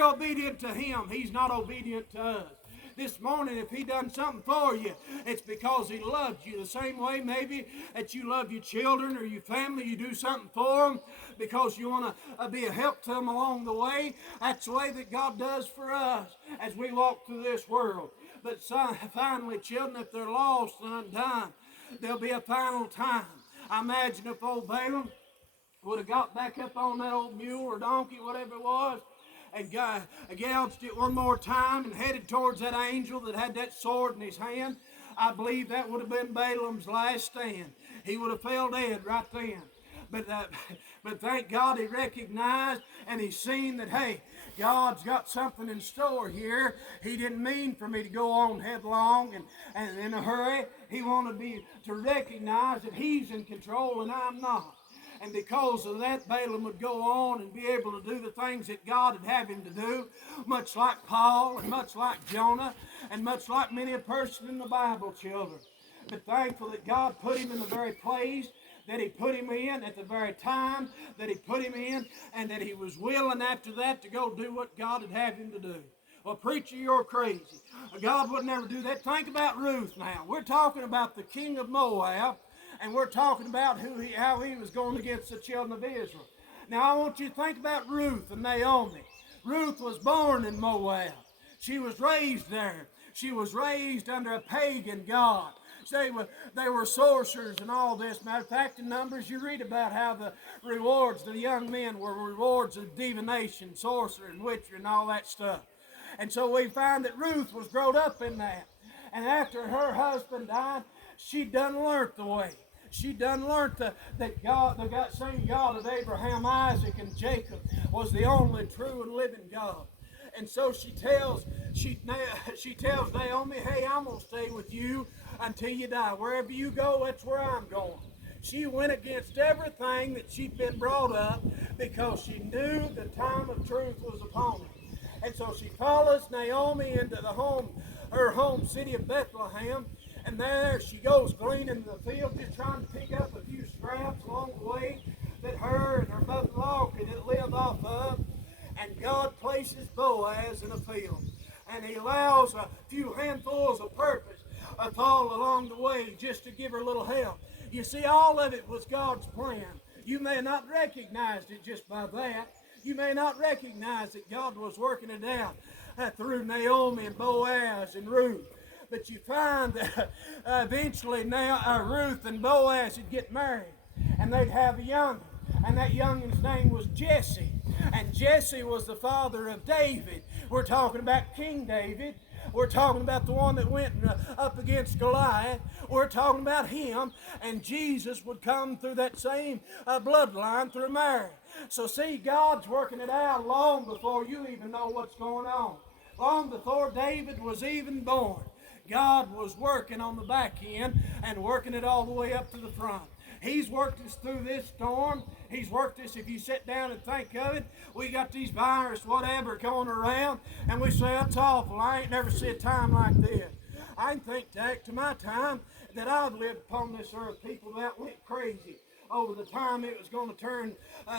we're obedient to Him, He's not obedient to us. This morning, if He done something for you, it's because He loved you. The same way maybe that you love your children or your family, you do something for them because you want to be a help to them along the way. That's the way that God does for us as we walk through this world. But finally, children, if they're lost and undone, there'll be a final time. I imagine if old Balaam would have got back up on that old mule or donkey, whatever it was, and gouged it one more time and headed towards that angel that had that sword in his hand, I believe that would have been Balaam's last stand. He would have fell dead right then. But thank God he recognized and he seen that, hey, God's got something in store here. He didn't mean for me to go on headlong and in a hurry. He wanted me to recognize that He's in control and I'm not. And because of that, Balaam would go on and be able to do the things that God would have him to do, much like Paul and much like Jonah and much like many a person in the Bible, children. But thankful that God put him in the very place that He put him in at the very time that He put him in, and that he was willing after that to go do what God would have him to do. Well, preacher, you're crazy. God would never do that. Think about Ruth now. We're talking about the king of Moab, and we're talking about how he was going against the children of Israel. Now, I want you to think about Ruth and Naomi. Ruth was born in Moab. She was raised there. She was raised under a pagan god. They were sorcerers and all this. Matter of fact, in Numbers, you read about how the rewards, the young men were rewards of divination, sorcery, and witchery, and all that stuff. And so we find that Ruth was grown up in that. And after her husband died, she done learnt the way. She done learnt that God, the same God of Abraham, Isaac, and Jacob was the only true and living God. And so she tells Naomi, hey, I'm going to stay with you until you die. Wherever you go, that's where I'm going. She went against everything that she'd been brought up because she knew the time of truth was upon her. And so she follows Naomi into her home city of Bethlehem, and there she goes gleaning in the field, just trying to pick up a few scraps along the way that her and her mother-in-law could live off of. And God places Boaz in a field, and He allows a few handfuls of purpose fall along the way just to give her a little help. You see, all of it was God's plan. You may not recognize it just by that. You may not recognize that God was working it out through Naomi and Boaz and Ruth. But you find that eventually now Ruth and Boaz would get married, and they'd have a youngin', and that youngin's name was Jesse. And Jesse was the father of David. We're talking about King David. We're talking about the one that went up against Goliath. We're talking about him, and Jesus would come through that same bloodline through Mary. So see, God's working it out long before you even know what's going on. Long before David was even born, God was working on the back end and working it all the way up to the front. He's worked us through this storm. He's worked us, if you sit down and think of it, we got these viruses, whatever, going around, and we say, that's awful. I ain't never seen a time like this. I can think back to my time that I've lived upon this earth. People that went crazy over the time it was going to turn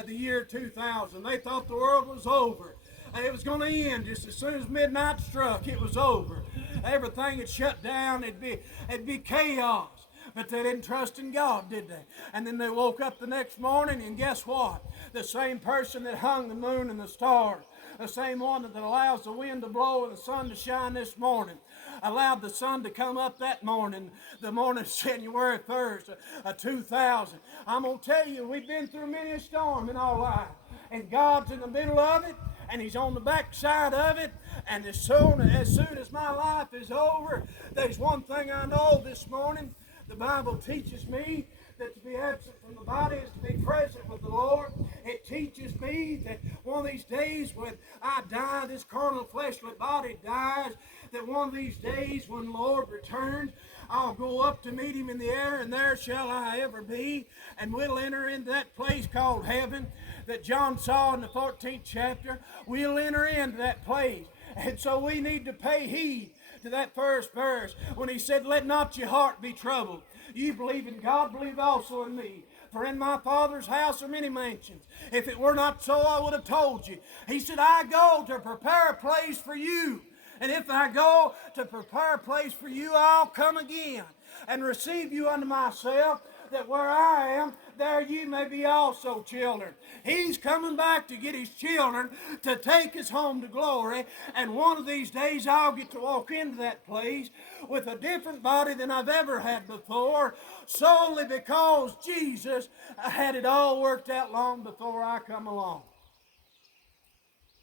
the year 2000. They thought the world was over. It was going to end just as soon as midnight struck. It was over. Everything had shut down. It'd be chaos. But they didn't trust in God, did they? And then they woke up the next morning, and guess what? The same person that hung the moon and the stars, the same one that allows the wind to blow and the sun to shine this morning, allowed the sun to come up that morning, the morning of January 1st, 2000. I'm going to tell you, we've been through many a storm in our life, and God's in the middle of it, and He's on the back side of it, and as soon as my life is over, there's one thing I know this morning. The Bible teaches me that to be absent from the body is to be present with the Lord. It teaches me that one of these days when I die, this carnal fleshly body dies, that one of these days when the Lord returns, I'll go up to meet Him in the air, and there shall I ever be, and we'll enter into that place called heaven that John saw in the 14th chapter. We'll enter into that place, and so we need to pay heed to that first verse when He said, let not your heart be troubled. You believe in God, believe also in me. For in my Father's house are many mansions. If it were not so, I would have told you. He said, I go to prepare a place for you. And if I go to prepare a place for you, I'll come again and receive you unto myself, that where I am, there you may be also, children. He's coming back to get his children to take us home to glory. And one of these days I'll get to walk into that place with a different body than I've ever had before, solely because Jesus had it all worked out long before I come along.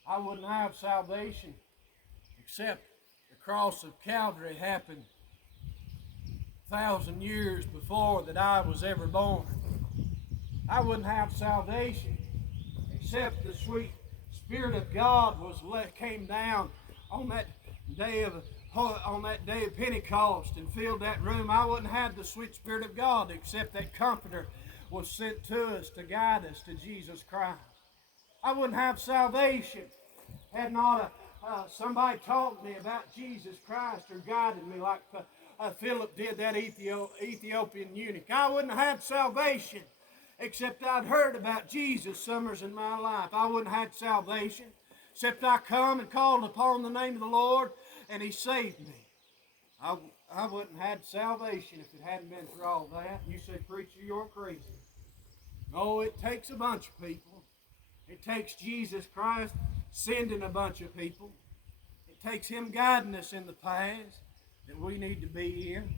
I wouldn't have salvation except the cross of Calvary happened 1,000 years before that I was ever born. I wouldn't have salvation except the sweet Spirit of God came down on that day of Pentecost and filled that room. I wouldn't have the sweet Spirit of God except that Comforter was sent to us to guide us to Jesus Christ. I wouldn't have salvation had not somebody taught me about Jesus Christ or guided me like Philip did that Ethiopian eunuch. I wouldn't have had salvation except I'd heard about Jesus summers in my life. I wouldn't have had salvation except I come and called upon the name of the Lord and he saved me. I wouldn't have had salvation if it hadn't been for all that. You say, preacher, you're crazy. No, it takes a bunch of people. It takes Jesus Christ sending a bunch of people. It takes him guiding us in the paths that we need to be in.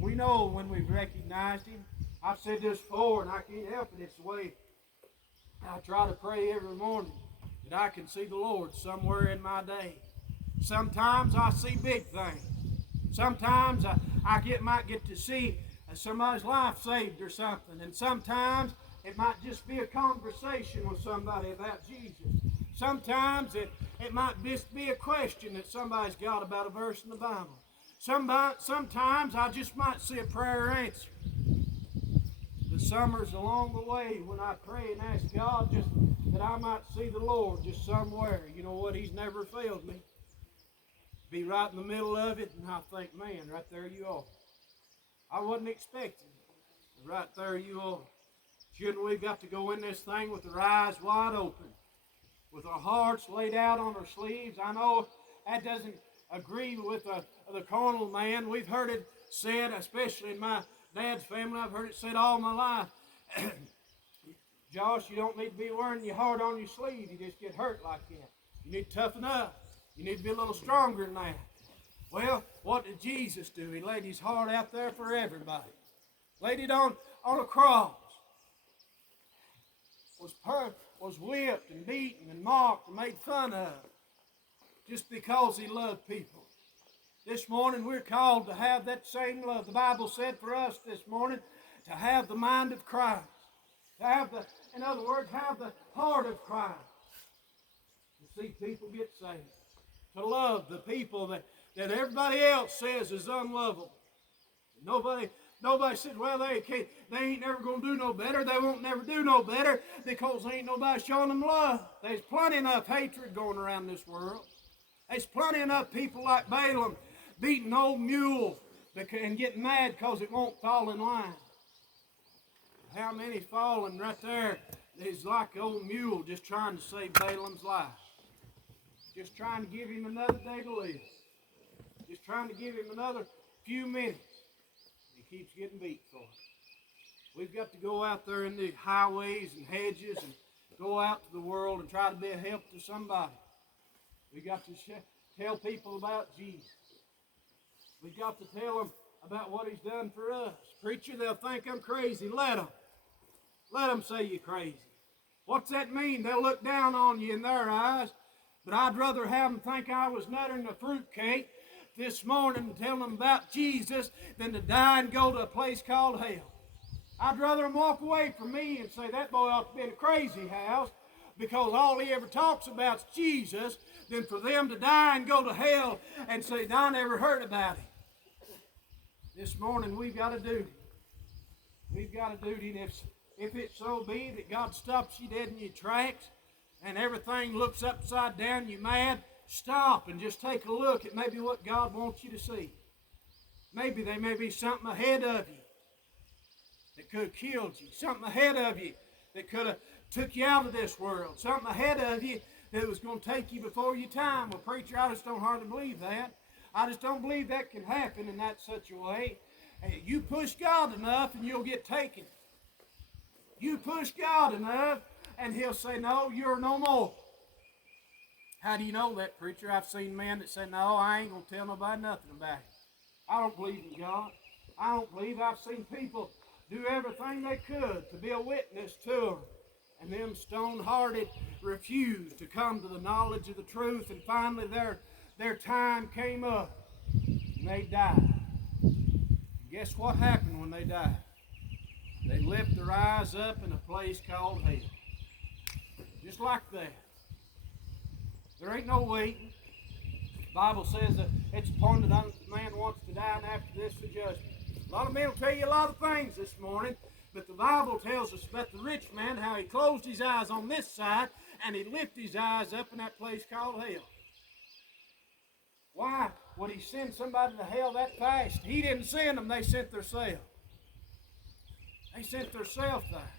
We know when we've recognized him. I've said this before and I can't help it. It's the way I try to pray every morning, that I can see the Lord somewhere in my day. Sometimes I see big things. Sometimes I might get to see somebody's life saved or something. And sometimes it might just be a conversation with somebody about Jesus. Sometimes it might just be a question that somebody's got about a verse in the Bible. Sometimes I just might see a prayer answered. The summers along the way when I pray and ask God just that I might see the Lord just somewhere. You know what? He's never failed me. Be right in the middle of it and I think, man, right there you are. I wasn't expecting it. But right there you are. Shouldn't we got to go in this thing with our eyes wide open, with our hearts laid out on our sleeves? I know that doesn't agree with the carnal man. We've heard it said, especially in my dad's family, I've heard it said all my life. Josh, you don't need to be wearing your heart on your sleeve. You just get hurt like that. You need to toughen up. You need to be a little stronger than that. Well, what did Jesus do? He laid his heart out there for everybody. Laid it on a cross. Was whipped and beaten and mocked and made fun of just because he loved people. This morning we're called to have that same love. The Bible said for us this morning to have the mind of Christ. To have in other words, have the heart of Christ. To see people get saved. To love the people that everybody else says is unlovable. Nobody said, well, they ain't never going to do no better. They won't never do no better because there ain't nobody showing them love. There's plenty enough hatred going around this world. There's plenty enough people like Balaam beating old mules and getting mad because it won't fall in line. How many falling right there is like an old mule just trying to save Balaam's life. Just trying to give him another day to live. Just trying to give him another few minutes. He keeps getting beat for it. We've got to go out there in the highways and hedges and go out to the world and try to be a help to somebody. We've got to tell people about Jesus. We've got to tell them about what he's done for us. Preacher, they'll think I'm crazy. Let them. Let them say you're crazy. What's that mean? They'll look down on you in their eyes. But I'd rather have them think I was nuttering a fruitcake this morning and tell them about Jesus than to die and go to a place called hell. I'd rather them walk away from me and say that boy ought to be in a crazy house because all he ever talks about is Jesus than for them to die and go to hell and say, I never heard about him. This morning we've got a duty. We've got a duty, and if it so be that God stops you dead in your tracks and everything looks upside down, you mad, stop and just take a look at maybe what God wants you to see. Maybe there may be something ahead of you. that could have killed you, something ahead of you that could have took you out of this world, something ahead of you that was going to take you before your time. Well, preacher, I just don't hardly believe that. I just don't believe that can happen in that such a way. You push God enough and you'll get taken. You push God enough and He'll say, no, you're no more. How do you know that, preacher? I've seen men that say, no, I ain't going to tell nobody nothing about it. I don't believe in God. I don't believe. I've seen people do everything they could to be a witness to them. And them stone-hearted refused to come to the knowledge of the truth. And finally their time came up. And they died. And guess what happened when they died? They lift their eyes up in a place called hell. Just like that. There ain't no waiting. The Bible says that it's appointed unto man wants to die, and after this the judgment. A lot of men will tell you a lot of things this morning, but the Bible tells us about the rich man, how he closed his eyes on this side, and he lifted his eyes up in that place called hell. Why would he send somebody to hell that fast? He didn't send them, they sent themselves. They sent themselves there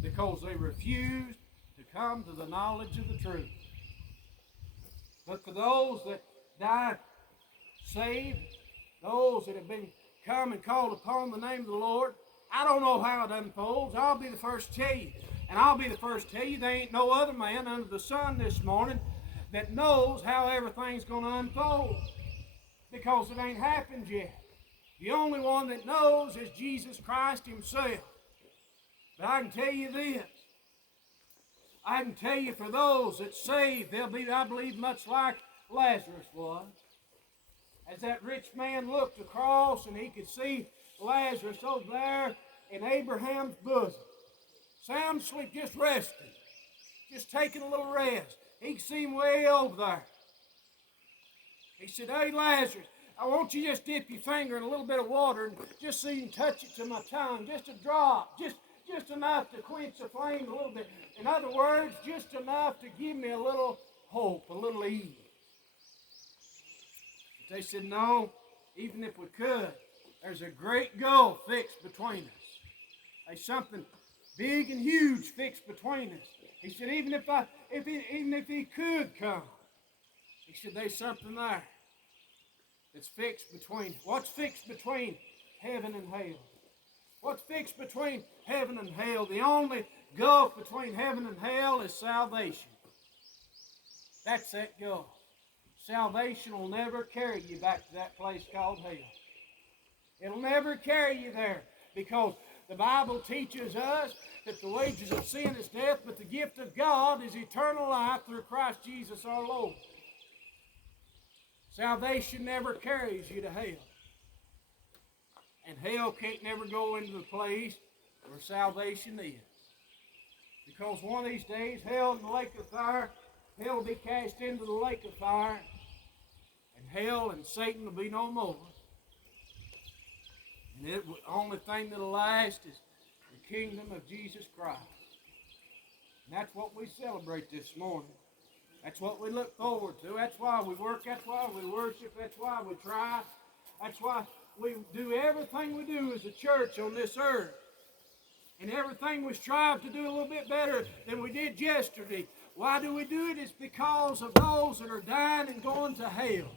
because they refused to come to the knowledge of the truth. But for those that died saved, those that have been come and called upon the name of the Lord, I don't know how it unfolds. I'll be the first to tell you. And I'll be the first to tell you there ain't no other man under the sun this morning that knows how everything's going to unfold. Because it ain't happened yet. The only one that knows is Jesus Christ Himself. But I can tell you this. I can tell you for those that saved, they'll be, I believe, much like Lazarus was. As that rich man looked across and he could see Lazarus over there in Abraham's bosom. Sound asleep, just resting. Just taking a little rest. He could see him way over there. He said, hey, Lazarus, I want you to just dip your finger in a little bit of water and just so you can touch it to my tongue. Just a drop. Just enough to quench the flame a little bit. In other words, just enough to give me a little hope, a little ease. But they said, no, even if we could, there's a great gulf fixed between us. There's something big and huge fixed between us. He said, even if he could come, he said, there's something there that's fixed between. What's fixed between heaven and hell? What's fixed between heaven and hell? The only gulf between heaven and hell is salvation. That's that gulf. Salvation will never carry you back to that place called hell. It'll never carry you there because the Bible teaches us that the wages of sin is death, but the gift of God is eternal life through Christ Jesus our Lord. Salvation never carries you to hell. And hell can't never go into the place where salvation is. Because one of these days, hell and the lake of fire, hell will be cast into the lake of fire, and hell and Satan will be no more. And the only thing that'll last is the kingdom of Jesus Christ. And that's what we celebrate this morning. That's what we look forward to. That's why we work. That's why we worship. That's why we try. That's why we do everything we do as a church on this earth. And everything we strive to do a little bit better than we did yesterday. Why do we do it? It's because of those that are dying and going to hell.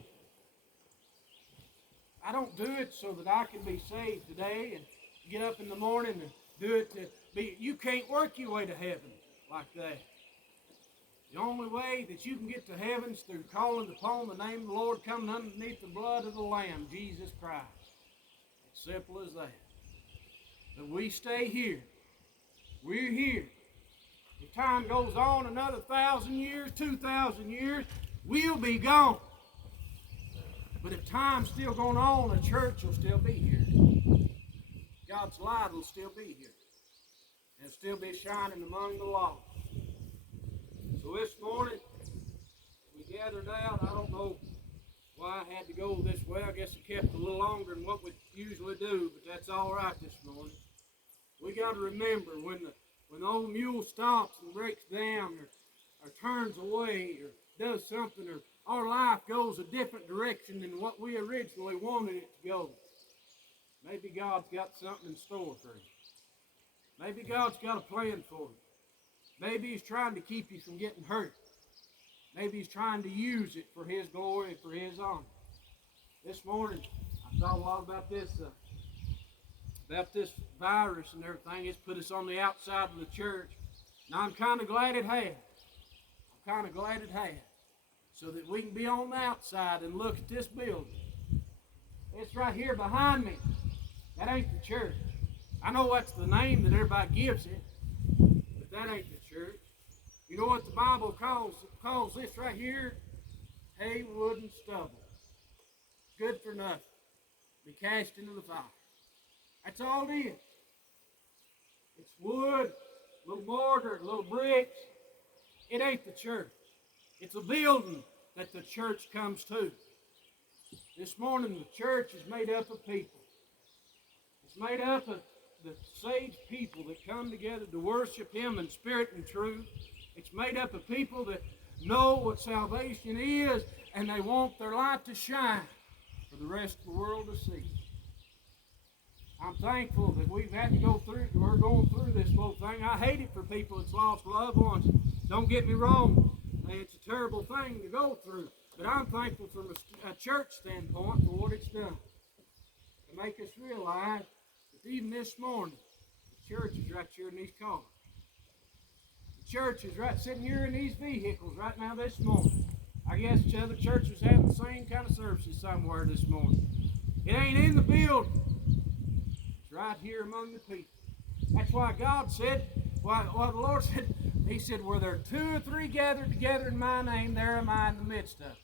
I don't do it so that I can be saved today and get up in the morning and do it to be. You can't work your way to heaven like that. The only way that you can get to heaven is through calling upon the name of the Lord, coming underneath the blood of the Lamb, Jesus Christ. It's simple as that. But we stay here. We're here. If time goes on another 1,000 years, 2,000 years, we'll be gone. But if time's still going on, the church will still be here. God's light will still be here. And it'll still be shining among the lost. So this morning, we gathered out. I don't know why I had to go this way. I guess it kept a little longer than what we usually do, but that's all right this morning. We got to remember when the old mule stops and breaks down or turns away or does something, or our life goes a different direction than what we originally wanted it to go. Maybe God's got something in store for you. Maybe God's got a plan for you. Maybe He's trying to keep you from getting hurt. Maybe He's trying to use it for His glory and for His honor. This morning, I thought a lot about this virus and everything. It's put us on the outside of the church. And I'm kind of glad it has. So that we can be on the outside and look at this building. It's right here behind me. That ain't the church. I know that's the name that everybody gives it, but that ain't the church. You know what the Bible calls this right here? Hay, wood, and stubble. Good for nothing. Be cast into the fire. That's all it is. It's wood, a little mortar, a little bricks. It ain't the church. It's a building that the church comes to. This morning, the church is made up of people. It's made up of the saved people that come together to worship Him in spirit and truth. It's made up of people that know what salvation is, and they want their light to shine for the rest of the world to see. I'm thankful that we're going through this little thing. I hate it for people that's lost loved ones. Don't get me wrong. It's a terrible thing to go through. But I'm thankful from a church standpoint for what it's done. To make us realize that even this morning, the church is right here in these cars. The church is right sitting here in these vehicles right now this morning. I guess the other churches have the same kind of services somewhere this morning. It ain't in the building. It's right here among the people. That's why God said, what the Lord said, He said, where there are 2 or 3 gathered together in my name, there am I in the midst of it.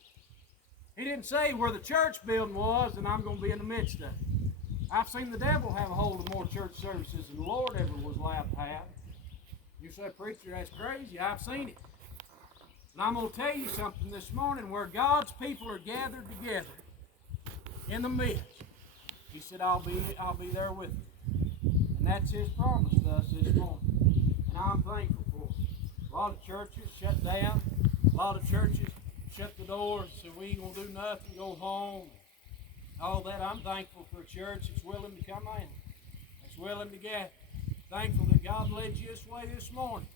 He didn't say where the church building was, and I'm going to be in the midst of it. I've seen the devil have a hold of more church services than the Lord ever was allowed to have. You say, preacher, that's crazy. I've seen it. And I'm going to tell you something this morning. Where God's people are gathered together in the midst, He said, I'll be there with them. And that's His promise to us this morning. And I'm thankful for it. A lot of churches shut down. A lot of churches shut the doors, said we ain't going to do nothing, go home. All that. I'm thankful for a church that's willing to come in. That's willing to get. Thankful that God led you this way this morning.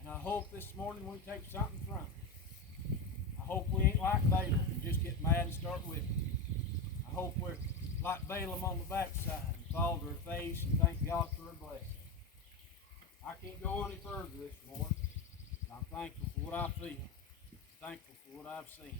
And I hope this morning we take something from it. I hope we ain't like Balaam and just get mad and start with it. I hope we're like Balaam on the backside and fall to her face and thank God for her blessing. I can't go any further this morning. I'm thankful for what I feel. Thankful for what I've seen.